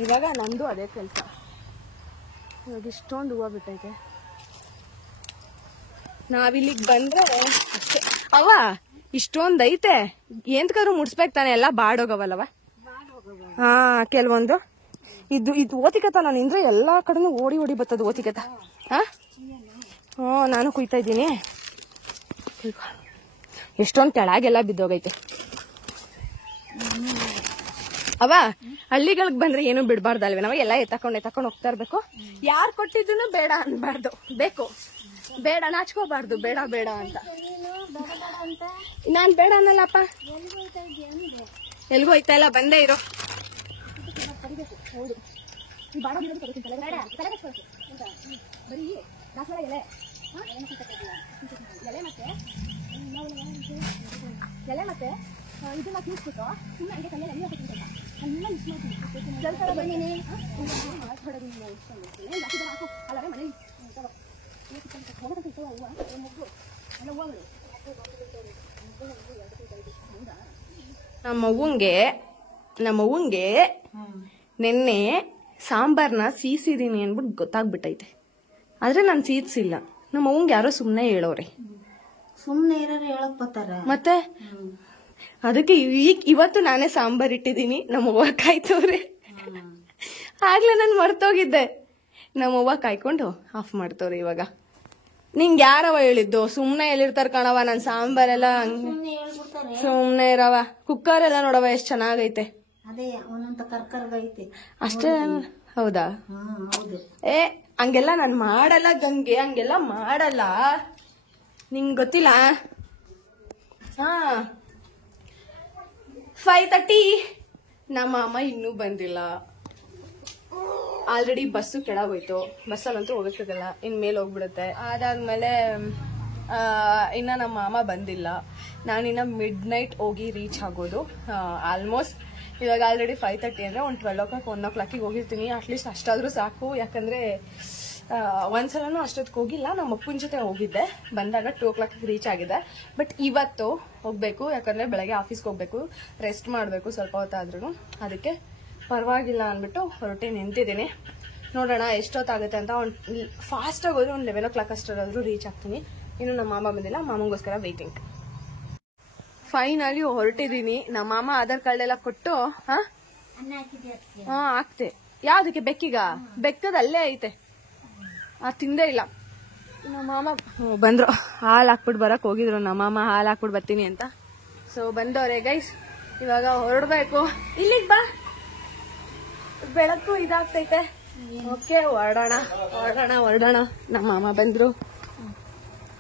ಇವಾಗ ನಂದು ಅದೇ ಕೆಲಸ. ಇವಾಗ ಇಷ್ಟೊಂದು ಹೂವು ಬಿಟ್ಟೈತೆ. ನಾವಿಲ್ಲಿಗೆ ಬಂದ್ರೆ ಅಷ್ಟೇ. ಅವ ಇಷ್ಟೊಂದ್ ಐತೆ, ಎಂತಕಾದ್ರು ಮುಡ್ಸ್ಬೇಕು ತಾನೆ, ಎಲ್ಲ ಬಾಡೋಗವಲ್ಲವ. ಹಾ, ಕೆಲವೊಂದು ಇದು ಓತಿಕತ. ನಾನು ಇಂದ್ರೆ ಎಲ್ಲಾ ಕಡೆನೂ ಓಡಿ ಬರ್ತದ ಓತಿಕತ. ನಾನು ಕುಯ್ತಾ ಇದ್ದೀನಿ. ಎಷ್ಟೊಂದ್ ಕೆಳಗೆಲ್ಲ ಬಿದ್ದೋಗೈತೆ. ಅವ ಹಳ್ಳಿಗಳಿಗೆ ಬಂದ್ರೆ ಏನು ಬಿಡ್ಬಾರ್ದಲ್ವೇ, ನಾವು ಎಲ್ಲ ಎತ್ತಕೊಂಡು ಹೋಗ್ತಾ ಇರ್ಬೇಕು. ಯಾರು ಕೊಟ್ಟಿದ್ದನ್ನು ಬೇಡ ಅನ್ಬಾರ್ದು, ಬೇಕು ಬೇಡ ನಾಚ್ಕೋಬಾರ್ದು, ಬೇಡ ಅಂತ. ನಾನ್ ಬೇಡ ಅನ್ನಲ್ಲಪ್ಪ. ಎಲ್ಗೂ ಹೋಯ್ತಾ ಇಲ್ಲ, ಬಂದೇ ಇರೋ. ಎಲೆ ಮತ್ತೆ ಇದನ್ನ ಕಿಸ್ಬಿಟ್ಟು ನಮ್ಮವ್ವಂಗೆ ನಿನ್ನೆ ಸಾಂಬಾರ್ನ ಸೀಸಿದೀನಿ ಅನ್ಬಿಟ್ಟು ಗೊತ್ತಾಗ್ಬಿಟ್ಟೈತೆ. ಆದ್ರೆ ನಾನು ಸೀದ್ಸಿಲ್ಲ. ನಮ್ಮವ್ವಂಗೆ ಯಾರೋ ಸುಮ್ನೆ ಹೇಳೋರೆ. ಸುಮ್ನೆ ಇರೋರು ಹೇಳಕ್ ಬರ್ತಾರ ಮತ್ತೆ. ಅದಕ್ಕೆ ಇವತ್ತು ನಾನೇ ಸಾಂಬಾರ್ ಇಟ್ಟಿದ್ದೀನಿ. ನಮ್ಮವ್ವ ಕಾಯ್ತವ್ರೆ. ಆಗ್ಲೇ ನಾನು ಮರ್ತೋಗಿದ್ದೆ. ನಮ್ಮವ್ವ ಕಾಯ್ಕೊಂಡು ಆಫ್ ಮಾಡ್ತವ್ರೆ ಇವಾಗ. ನಿಂಗೆ ಯಾರವ ಹೇಳಿದ್ದು? ಸುಮ್ನೆ ಎಲ್ಲಿರ್ತಾರ ಕಣವ, ನನ್ ಸಾಂಬಾರೆಲ್ಲ ಸುಮ್ನೆ ಇರವ. ಕುಕ್ಕರ್ ಎಲ್ಲ ನೋಡವ ಎಷ್ಟ್ ಚೆನ್ನಾಗೈತೆ. ಅದೇ ಒಂದೊಂದು ಕರ್ಕರ್ಗೈತೆ ಅಷ್ಟೇ. ಹೌದಾ? ಹಂಗೆಲ್ಲ ನಾನ್ ಮಾಡಲ್ಲ ಗಂಗೆ, ಹಂಗೆಲ್ಲ ಮಾಡಲ್ಲ. ನಿಂಗ್ ಗೊತ್ತಿಲ್ಲ. 5:30. ನಮ್ಮ ಅಮ್ಮ ಇನ್ನೂ ಬಂದಿಲ್ಲ. Already bus ಕೆಳಗೋಯ್ತು. ಬಸ್ಸಲ್ಲಂತೂ ಹೋಗಕ್ಕಾಗಲ್ಲ, ಇನ್ ಮೇಲೆ ಹೋಗ್ಬಿಡುತ್ತೆ. ಅದಾದ್ಮೇಲೆ ಇನ್ನ ನಮ್ಮ ಮಾಮ ಬಂದಿಲ್ಲ. ನಾನಿನ್ನ ಮಿಡ್ ಹೋಗಿ ರೀಚ್ ಆಗೋದು. ಆಲ್ಮೋಸ್ಟ್ ಇವಾಗ ಆಲ್ರೆಡಿ 5:30 ಅಂದರೆ ಒಂದು 12 o'clock 1 o'clock ಹೋಗಿರ್ತೀನಿ. ಅಟ್ಲೀಸ್ಟ್ ಅಷ್ಟಾದರೂ ಸಾಕು. ಯಾಕಂದರೆ ಒಂದ್ಸಲನೂ ಅಷ್ಟೊತ್ತಿಗೆ ಹೋಗಿಲ್ಲ. ನಮ್ಮ ಅಪ್ಪನ ಜೊತೆ ಹೋಗಿದ್ದೆ, ಬಂದಾಗ 2 o'clock ರೀಚ್ ಆಗಿದೆ. ಬಟ್ ಇವತ್ತು ಹೋಗಬೇಕು, ಯಾಕಂದರೆ ಬೆಳಗ್ಗೆ ಆಫೀಸ್ಗೆ ಹೋಗಬೇಕು, ರೆಸ್ಟ್ ಮಾಡಬೇಕು ಸ್ವಲ್ಪ ಹೊತ್ತಾದ್ರೂ. ಅದಕ್ಕೆ ಪರವಾಗಿಲ್ಲ ಅಂದ್ಬಿಟ್ಟು ಹೊರಟೆ ನಿಂತಿದ್ದೀನಿ. ನೋಡೋಣ ಎಷ್ಟೊತ್ತಾಗುತ್ತೆ ಅಂತ. ಒಂದು ಫಾಸ್ಟಾಗಿ ಹೋದ್ರೆ ಒಂದು 11 o'clock ಅಷ್ಟರಾದರೂ ರೀಚ್ ಆಗ್ತೀನಿ. ಇನ್ನು ನಮ್ಮ ಮಾಮ ಬಂದಿಲ್ಲ, ಮಾಮಂಗೋಸ್ಕರ ವೇಟಿಂಗ್. ಫೈನಲಿ ಹೊರಟಿದ್ದೀನಿ. ನಮ್ಮ ಮಾಮ ಆಧಾರ್ ಕಾರ್ಡ್ ಎಲ್ಲ ಕೊಟ್ಟು ಹಾಕ್ತೆ. ಯಾವ್ದಕ್ಕೆ? ಬೆಕ್ಕಿಗ? ಬೆಕ್ಕದ ಅಲ್ಲೇ ಐತೆ, ತಿಂದೇ ಇಲ್ಲ. ನಮ್ಮ ಮಾಮ ಬಂದ್ರು, ಹಾಲು ಹಾಕ್ಬಿಟ್ಟು ಬರಕ್ ಹೋಗಿದ್ರು. ನಮ್ಮ ಮಾಮ ಹಾಲು ಹಾಕ್ಬಿಟ್ಟು ಬರ್ತೀನಿ ಅಂತ. ಸೊ ಬಂದವ್ರೆ ಗೈಸ್, ಇವಾಗ ಹೊರಡ್ಬೇಕು. ಇಲ್ಲಿಗೆ ಬಾ, ಬೆಳಕು ಇದಾಗ್ತೈತೆ. ಓಕೆ, ಹೊರಡೋಣ. ನಮ್ಮ ಮಾಮ ಬಂದ್ರು.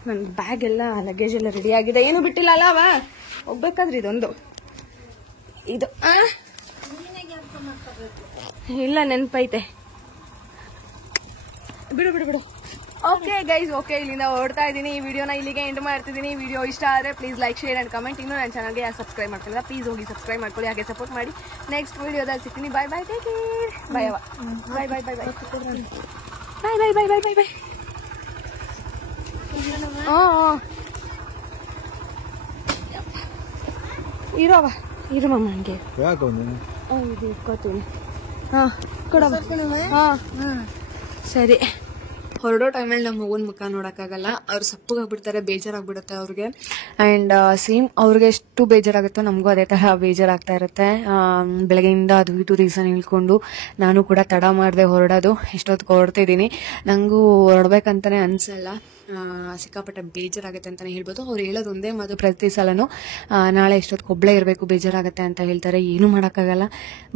ನನ್ನ ಬ್ಯಾಗ್ ಎಲ್ಲ ಲಗೇಜ್ ಎಲ್ಲ ರೆಡಿ ಆಗಿದೆ. ಏನು ಬಿಟ್ಟಿಲ್ಲ ಅಲ್ಲ ಅವ ಹೋಗ್ಬೇಕಾದ್ರೆ ಇದೊಂದು ಇದು ಇಲ್ಲ ನೆನ್ಪೈತೆ. ಬಿಡು. ಓಕೆ ಗೈಸ್, ಓಕೆ, ಇಲ್ಲಿಂದ ಹೊರಡ್ತಾ ಇದ್ದೀನಿ. ಈ ವಿಡಿಯೋನ ಇಲ್ಲಿಗೆ ಎಂಡ್ ಮಾಡ್ತಿದ್ದೀನಿ. ವಿಡಿಯೋ ಇಷ್ಟ ಆದರೆ please like, share and comment. ಇನ್ನೂ ನನ್ನ ಚಾನಲ್ಗೆ ಯಾರು ಸಬ್ಸ್ಕ್ರೈಬ್ ಮಾಡ್ಕೊಳ್ಳಿ ಪ್ಲೀಸ್ ಹೋಗಿ ಸಬ್ಸ್ಕ್ರೈಬ್ ಮಾಡ್ಕೊಳ್ಳಿ, ಹಾಗೆ ಸಪೋರ್ಟ್ ಮಾಡಿ. ನೆಕ್ಸ್ಟ್ ವಿಡಿಯೋದಲ್ಲಿ ಸಿಗ್ತೀನಿ. ಬಾಯ್ ಬಾಯ್, ಟೇಕ್ ಕೇರ್. ಬಾಯ್ ಅವ, ಬಾಯ್ ಬಾಯ್ ಬಾಯ್ ಬಾಯ್ ಬಾಯ್ ಬಾಯ್ ಬಾಯ್ ಬಾಯ್ ಬಾಯ್ ಬಾಯ್. ಇರು ಮಮ್ಮ, ಹಂಗೆ ಇದು ಇಟ್ಕೋತೀನಿ. ಕೊಡಮ್ಮ. ಸರಿ. ಹೊರಡೋ ಟೈಮಲ್ಲಿ ನಮ್ಮ ಮಗುನ ಮುಖ ನೋಡೋಕ್ಕಾಗಲ್ಲ. ಅವ್ರು ಸಪ್ಪಗಾಗ್ಬಿಡ್ತಾರೆ, ಬೇಜಾರಾಗ್ಬಿಡುತ್ತೆ ಅವ್ರಿಗೆ. ಆ್ಯಂಡ್ ಸೇಮ್ ಅವ್ರಿಗೆ ಎಷ್ಟು ಬೇಜಾರಾಗುತ್ತೋ ನಮಗೂ ಅದೇ ತರಹ ಬೇಜಾರಾಗ್ತಾ ಇರುತ್ತೆ. ಬೆಳಗ್ಗೆಯಿಂದ ಅದು ಇದು ರೀಸನ್ ಹೇಳ್ಕೊಂಡು ನಾನು ಕೂಡ ತಡ ಮಾಡಿದೆ ಹೊರಡೋದು. ಎಷ್ಟೊತ್ತಿಗೆ ಹೊರಡ್ತಿದ್ದೀನಿ. ನನಗೂ ಹೊರಡ್ಬೇಕಂತಲೇ ಅನಿಸಲ್ಲ, ಸಿಕ್ಕಾಪಟ್ಟೆ ಬೇಜಾರಾಗುತ್ತೆ ಅಂತಲೇ ಹೇಳ್ಬೋದು. ಅವ್ರು ಹೇಳೋದು ಒಂದೇ ಮಾತು ಪ್ರತಿ ಸಲನೂ, ನಾಳೆ ಎಷ್ಟೊತ್ತಿಗೆ ಒಬ್ಬಳೇ ಇರಬೇಕು, ಬೇಜಾರಾಗುತ್ತೆ ಅಂತ ಹೇಳ್ತಾರೆ. ಏನೂ ಮಾಡೋಕ್ಕಾಗಲ್ಲ,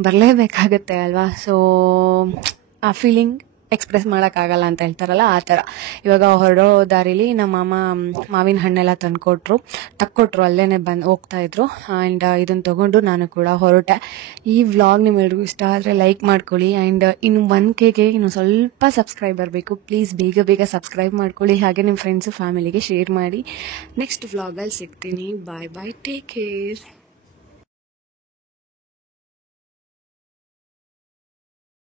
ಬರಲೇಬೇಕಾಗತ್ತೆ ಅಲ್ವಾ. ಸೊ ಆ ಫೀಲಿಂಗ್ ಎಕ್ಸ್ಪ್ರೆಸ್ ಮಾಡೋಕ್ಕಾಗಲ್ಲ ಅಂತ ಹೇಳ್ತಾರಲ್ಲ, ಆ ಥರ. ಇವಾಗ ಹೊರಡೋ ದಾರಿಲಿ ನಮ್ಮ ಮಾವಿನ ಹಣ್ಣೆಲ್ಲ ತಕ್ಕೊಟ್ರು, ಅಲ್ಲೇ ಹೋಗ್ತಾ ಇದ್ರು. ಆ್ಯಂಡ್ ಇದನ್ನು ತೊಗೊಂಡು ನಾನು ಕೂಡ ಹೊರಟೆ. ಈ ವ್ಲಾಗ್ ನಿಮ್ಮೆಲ್ರಿಗೂ ಇಷ್ಟ ಆದರೆ ಲೈಕ್ ಮಾಡ್ಕೊಳ್ಳಿ. ಆ್ಯಂಡ್ ಇನ್ನು 1Kಗೆ ಇನ್ನು ಸ್ವಲ್ಪ ಸಬ್ಸ್ಕ್ರೈಬರ್ ಬೇಕು. ಪ್ಲೀಸ್ ಬೇಗ ಸಬ್ಸ್ಕ್ರೈಬ್ ಮಾಡ್ಕೊಳ್ಳಿ. ಹಾಗೆ ನಿಮ್ಮ ಫ್ರೆಂಡ್ಸು ಫ್ಯಾಮಿಲಿಗೆ ಶೇರ್ ಮಾಡಿ. ನೆಕ್ಸ್ಟ್ ವ್ಲಾಗಲ್ಲಿ ಸಿಗ್ತೀನಿ. ಬಾಯ್ ಬಾಯ್, ಟೇಕ್ ಕೇರ್.